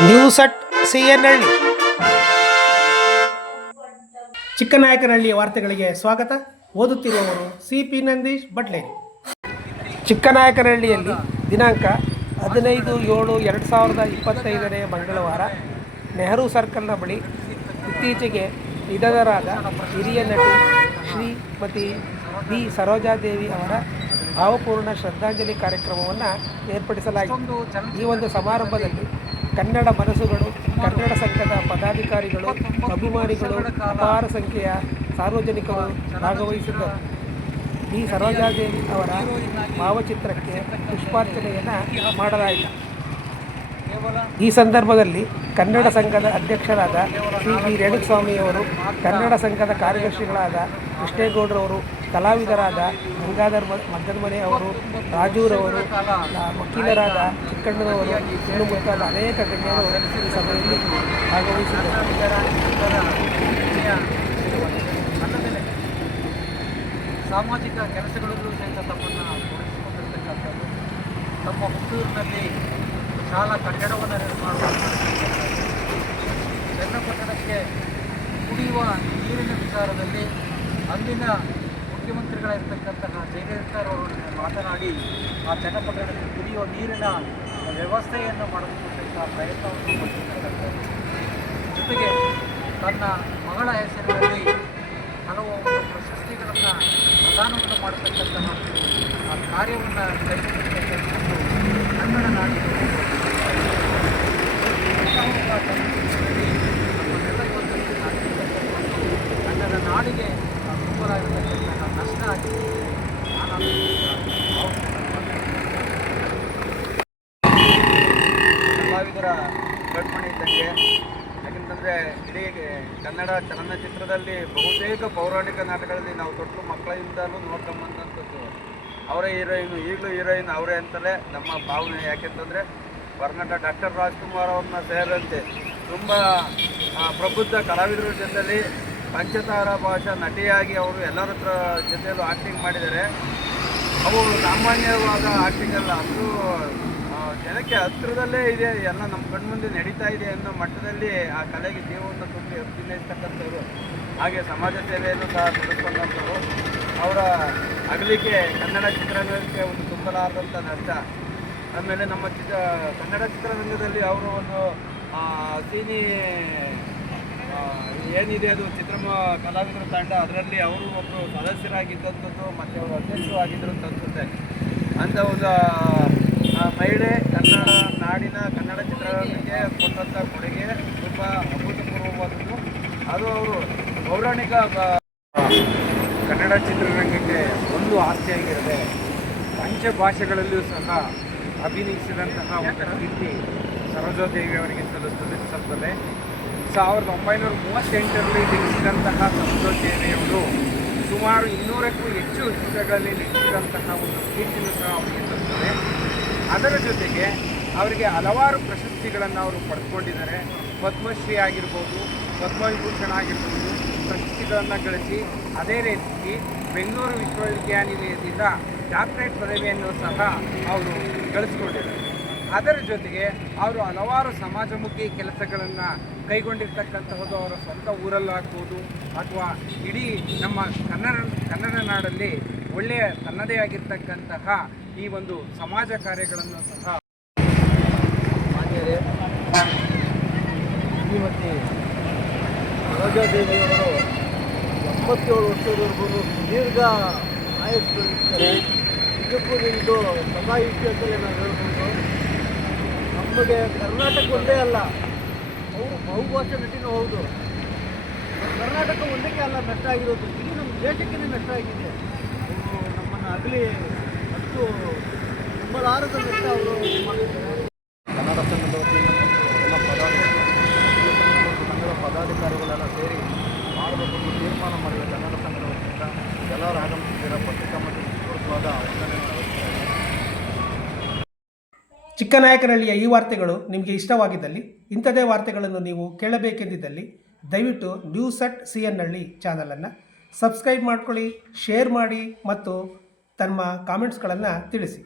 News at ಸಿಎನ್ಹಳ್ಳಿ. ಚಿಕ್ಕನಾಯಕನಹಳ್ಳಿಯ ವಾರ್ತೆಗಳಿಗೆ ಸ್ವಾಗತ. ಓದುತ್ತಿರುವವರು CP Nandish ಬಟ್ಲೆ. ಚಿಕ್ಕನಾಯಕನಹಳ್ಳಿಯಲ್ಲಿ ದಿನಾಂಕ 15/7/2025 ಮಂಗಳವಾರ ನೆಹರು ಸರ್ಕಲ್ನ ಬಳಿ ಇತ್ತೀಚೆಗೆ ನಿಧನರಾದ ಹಿರಿಯ ನಟಿ ಶ್ರೀಮತಿ ಬಿ ಸರೋಜಾದೇವಿ ಅವರ ಭಾವಪೂರ್ಣ ಶ್ರದ್ಧಾಂಜಲಿ ಕಾರ್ಯಕ್ರಮವನ್ನು ಏರ್ಪಡಿಸಲಾಗಿತ್ತು. ಈ ಒಂದು ಸಮಾರಂಭದಲ್ಲಿ ಕನ್ನಡ ಮನಸ್ಸುಗಳು, ಕನ್ನಡ ಸಂಘದ ಪದಾಧಿಕಾರಿಗಳು, ಅಭಿಮಾನಿಗಳು, ಅಪಾರ ಸಂಖ್ಯೆಯ ಸಾರ್ವಜನಿಕರು ಭಾಗವಹಿಸಿದ್ದರು. ಬಿ ಸರೋಜಾದೇವಿ ಅವರ ಭಾವಚಿತ್ರಕ್ಕೆ ಪುಷ್ಪಾರ್ಚನೆಯನ್ನು ಮಾಡಲಾಯಿತು. ಈ ಸಂದರ್ಭದಲ್ಲಿ ಕನ್ನಡ ಸಂಘದ ಅಧ್ಯಕ್ಷರಾದ ಶ್ರೀ ಬಿ ರೇಣುಸ್ವಾಮಿಯವರು, ಕನ್ನಡ ಸಂಘದ ಕಾರ್ಯದರ್ಶಿಗಳಾದ ಕೃಷ್ಣೇಗೌಡರವರು, ಕಲಾವಿದರಾದ ಗಂಗಾಧರ್ ಮದ್ದನಮನೆ ಅವರು, ರಾಜೂರವರು, ವಕೀಲರಾದ ಚಿಕ್ಕಣ್ಣನವರು ಇನ್ನು ಮುಂತಾದ ಅನೇಕ ಗಣ್ಯರು ಈ ಸಭೆಯಲ್ಲಿ ಭಾಗವಹಿಸಿದ್ದರು. ಸಾಮಾಜಿಕ ಕೆಲಸಗಳಲ್ಲೂ ಸಹಿತ ತಮ್ಮನ್ನು ತೊಡಗಿಸಿಕೊಂಡಿರ್ತಕ್ಕಂಥದ್ದು, ತಮ್ಮ ಹುಟ್ಟೂರಿನಲ್ಲಿ ಶಾಲಾ ಕಟ್ಟಡವನ್ನು ನಿರ್ಮಾಣ ಚನ್ನಪಟ್ಟಣಕ್ಕೆ ಕುಡಿಯುವ ನೀರಿನ ವಿಚಾರದಲ್ಲಿ ಅಂದಿನ ಮುಖ್ಯಮಂತ್ರಿಗಳಿರ್ತಕ್ಕಂತಹ ಜಯಲಲಿತಾ ಅವರು ಮಾತನಾಡಿ ಆ ಚನ್ನಪಟ್ಟಣಕ್ಕೆ ಕುಡಿಯುವ ನೀರಿನ ವ್ಯವಸ್ಥೆಯನ್ನು ಮಾಡತಕ್ಕಂಥ ಪ್ರಯತ್ನವನ್ನು ಮಾಡಿರ್ತಕ್ಕಂಥದ್ದು. ಜೊತೆಗೆ ತನ್ನ ಮಗಳ ಹೆಸರಿನಲ್ಲಿ ಹಲವು ಪ್ರಶಸ್ತಿಗಳನ್ನು ಪ್ರದಾನವನ್ನು ಮಾಡತಕ್ಕಂತಹ ಆ ಕಾರ್ಯವನ್ನು ಕೈಗೊಂಡಿರ್ತಕ್ಕಂಥದ್ದು ಕನ್ನಡ ನಾಡಿನ ಕನ್ನಡ ನಾಡಿಗೆ ತುಂಬಲಾಗಿರ್ತಕ್ಕಂತಹ ನಷ್ಟ ಆಗಿದೆ. ಕಲಾವಿದರ ಕಣ್ಮಣಿ ಇದ್ದಂಗೆ. ಯಾಕೆಂತಂದರೆ ಇಡೀ ಕನ್ನಡ ಚಲನಚಿತ್ರದಲ್ಲಿ ಬಹುತೇಕ ಪೌರಾಣಿಕ ನಾಟಕಗಳಲ್ಲಿ ನಾವು ತೊಟ್ಟು ಮಕ್ಕಳಿಂದಲೂ ನೋಡ್ಕೊಂಬಂದಂಥದ್ದು ಅವರೇ ಹೀರೋಯಿನು, ಈಗಲೂ ಹೀರೋಯಿನ್ ಅವರೇ ಅಂತಲೇ ನಮ್ಮ ಭಾವನೆ. ಯಾಕೆಂತಂದರೆ ಹೊರನಟ ಡಾಕ್ಟರ್ ರಾಜ್ಕುಮಾರ್ ಅವ್ರನ್ನ ಸೇರಿದಂತೆ ತುಂಬ ಪ್ರಬುದ್ಧ ಕಲಾವಿದರ ಜೊತೆಯಲ್ಲಿ ಪಂಚತಾರ ಭಾಷಾ ನಟಿಯಾಗಿ ಅವರು ಎಲ್ಲರ ಜೊತೆಯಲ್ಲೂ ಆ್ಯಕ್ಟಿಂಗ್ ಮಾಡಿದ್ದಾರೆ. ಅವು ಸಾಮಾನ್ಯವಾದ ಆ್ಯಕ್ಟಿಂಗ್ ಅಲ್ಲ, ಅದು ಜನಕ್ಕೆ ಹತ್ತಿರದಲ್ಲೇ ಇದೆ, ಎಲ್ಲ ನಮ್ಮ ಕಣ್ಮುಂದೆ ನಡೀತಾ ಇದೆ ಅನ್ನೋ ಮಟ್ಟದಲ್ಲಿ ಆ ಕಲೆಗೆ ಜೀವವನ್ನು ತುಂಬಿ ಅಭಿನಯಿಸ್ತಕ್ಕಂಥವ್ರು. ಹಾಗೆ ಸಮಾಜ ಸೇವೆಯನ್ನು ಸಹ ತೊಡಗಿಕೊಂಡಂಥವ್ರು. ಅವರ ಅಗಲಿಕೆ ಕನ್ನಡ ಚಿತ್ರರಂಗಕ್ಕೆ ಒಂದು ತುಂಬಲಾರದಂಥ ನಷ್ಟ. ಆಮೇಲೆ ನಮ್ಮ ಕನ್ನಡ ಚಿತ್ರರಂಗದಲ್ಲಿ ಅವರು ಒಂದು ಸೀನಿ ಏನಿದೆ ಅದು ಕಲಾವಿದರ ತಂಡ, ಅದರಲ್ಲಿ ಅವರು ಒಬ್ಬರು ಸದಸ್ಯರಾಗಿದ್ದಂಥದ್ದು ಮತ್ತು ಅವರು ಅಧ್ಯಕ್ಷರು ಆಗಿದ್ದರು ಅಂತ ಅನ್ಸುತ್ತೆ. ಅಂಥ ಒಂದು ಮಹಿಳೆ ಕನ್ನಡ ನಾಡಿನ ಕನ್ನಡ ಚಿತ್ರರಂಗಕ್ಕೆ ಕೊಟ್ಟಂಥ ಕೊಡುಗೆ ತುಂಬ ಅಭೂತಪೂರ್ವವಾದದ್ದು. ಅದು ಅವರು ಪೌರಾಣಿಕ ಕನ್ನಡ ಚಿತ್ರರಂಗಕ್ಕೆ ಒಂದು ಆಸ್ತಿಯಾಗಿರದೆ ಪಂಚ ಭಾಷೆಗಳಲ್ಲಿಯೂ ಸಹ ಅಭಿನಯಿಸಿದಂತಹ ಒಂದು ಕೀರ್ತಿ ಸರೋಜಾದೇವಿ ಅವರಿಗೆ ಸಲ್ಲುತ್ತದೆ. 1938ರಲ್ಲಿ ಜನಿಸಿದಂತಹ ಸರೋಜಾದೇವಿಯವರು ಸುಮಾರು 200ಕ್ಕೂ ಹೆಚ್ಚು ಚಿತ್ರಗಳಲ್ಲಿ ನಟಿಸಿದಂತಹ ಒಂದು ಕೀರ್ತಿನೂ ಸಹ ಅವರಿಗೆ ಸಲ್ಲುತ್ತದೆ. ಅದರ ಜೊತೆಗೆ ಅವರಿಗೆ ಹಲವಾರು ಪ್ರಶಸ್ತಿಗಳನ್ನು ಅವರು ಪಡೆದುಕೊಂಡಿದ್ದಾರೆ. ಪದ್ಮಶ್ರೀ ಆಗಿರ್ಬೋದು, ಪದ್ಮವಿಭೂಷಣ ಆಗಿರ್ಬೋದು, ಪ್ರಶಸ್ತಿಗಳನ್ನು ಗಳಿಸಿ ಅದೇ ರೀತಿ ಬೆಂಗಳೂರು ವಿಶ್ವವಿದ್ಯಾನಿಲಯದಿಂದ ಡಾಕ್ಟರೇಟ್ ಪದವಿಯನ್ನು ಸಹ ಅವರು ಗಳಿಸ್ಕೊಂಡಿದ್ದಾರೆ. ಅದರ ಜೊತೆಗೆ ಅವರು ಹಲವಾರು ಸಮಾಜಮುಖಿ ಕೆಲಸಗಳನ್ನು ಕೈಗೊಂಡಿರ್ತಕ್ಕಂತಹದ್ದು ಅವರ ಸ್ವಂತ ಊರಲ್ಲಾಗ್ಬೋದು ಅಥವಾ ಇಡೀ ನಮ್ಮ ಕನ್ನಡ ನಾಡಲ್ಲಿ ಒಳ್ಳೆಯ ತನ್ನದೇ ಆಗಿರ್ತಕ್ಕಂತಹ ಈ ಒಂದು ಸಮಾಜ ಕಾರ್ಯಗಳನ್ನು ಸಹ ಮಾನ್ಯರೇ. ಶ್ರೀಮತಿ ಸರೋಜಾದೇವಿಯವರು 77 ವರ್ಷದವರೆಗೂ ದೀರ್ಘ ಆಯಸ್ಸುಗಳಿರ್ತಾರೆ. ಇದಕ್ಕೂ ನಿಮ್ಮದು ಸದಾ ಇಷ್ಟು ಅಂತಲೇ ನಾವು ಹೇಳ್ಬೋದು. ನಮಗೆ ಕರ್ನಾಟಕ ಒಂದೇ ಅಲ್ಲ, ಅವರು ಬಹುಭಾಷಾ ನಟಿನೂ ಹೌದು. ಕರ್ನಾಟಕ ಒಂದಕ್ಕೆ ಅಲ್ಲ ನಷ್ಟ ಆಗಿರೋದು, ಇಡೀ ನಮ್ಮ ದೇಶಕ್ಕೆ ನಷ್ಟ ಆಗಿದೆ. ಅವರು ನಮ್ಮನ್ನು ಆಗಲಿ ಅಷ್ಟು ತುಂಬಲಾರದ ನಷ್ಟ ಅವರು ಮಾಡಿದ್ದಾರೆ. ಕನ್ನಡ ಸಂಘದ ವತಿಯಿಂದ ಎಲ್ಲ ಕನ್ನಡ ಪದಾಧಿಕಾರಿಗಳೆಲ್ಲ ಸೇರಿ ಮಾಡಬೇಕು ತೀರ್ಮಾನ ಮಾಡಿದ ಕನ್ನಡ ಸಂಘದ ವತಿಯಿಂದ ಎಲ್ಲರೂ ಆಗಮಿಸಿದ್ದೀರ. ಪತ್ರಿಕಾ ಮತ್ತು ಪೂರ್ವಕವಾದ ವಂದನೆ. ಚಿಕ್ಕನಾಯಕನಹಳ್ಳಿಯ ಈ ವಾರ್ತೆಗಳು ನಿಮಗೆ ಇಷ್ಟವಾಗಿದ್ದಲ್ಲಿ, ಇಂಥದೇ ವಾರ್ತೆಗಳನ್ನು ನೀವು ಕೇಳಬೇಕೆಂದಿದ್ದಲ್ಲಿ ದಯವಿಟ್ಟು ನ್ಯೂಸ್ ಅಟ್ ಸಿಎನ್ಹಳ್ಳಿ ಚಾನಲನ್ನು ಸಬ್ಸ್ಕ್ರೈಬ್ ಮಾಡ್ಕೊಳ್ಳಿ, ಶೇರ್ ಮಾಡಿ ಮತ್ತು ತಮ್ಮ ಕಾಮೆಂಟ್ಸ್ಗಳನ್ನು ತಿಳಿಸಿ.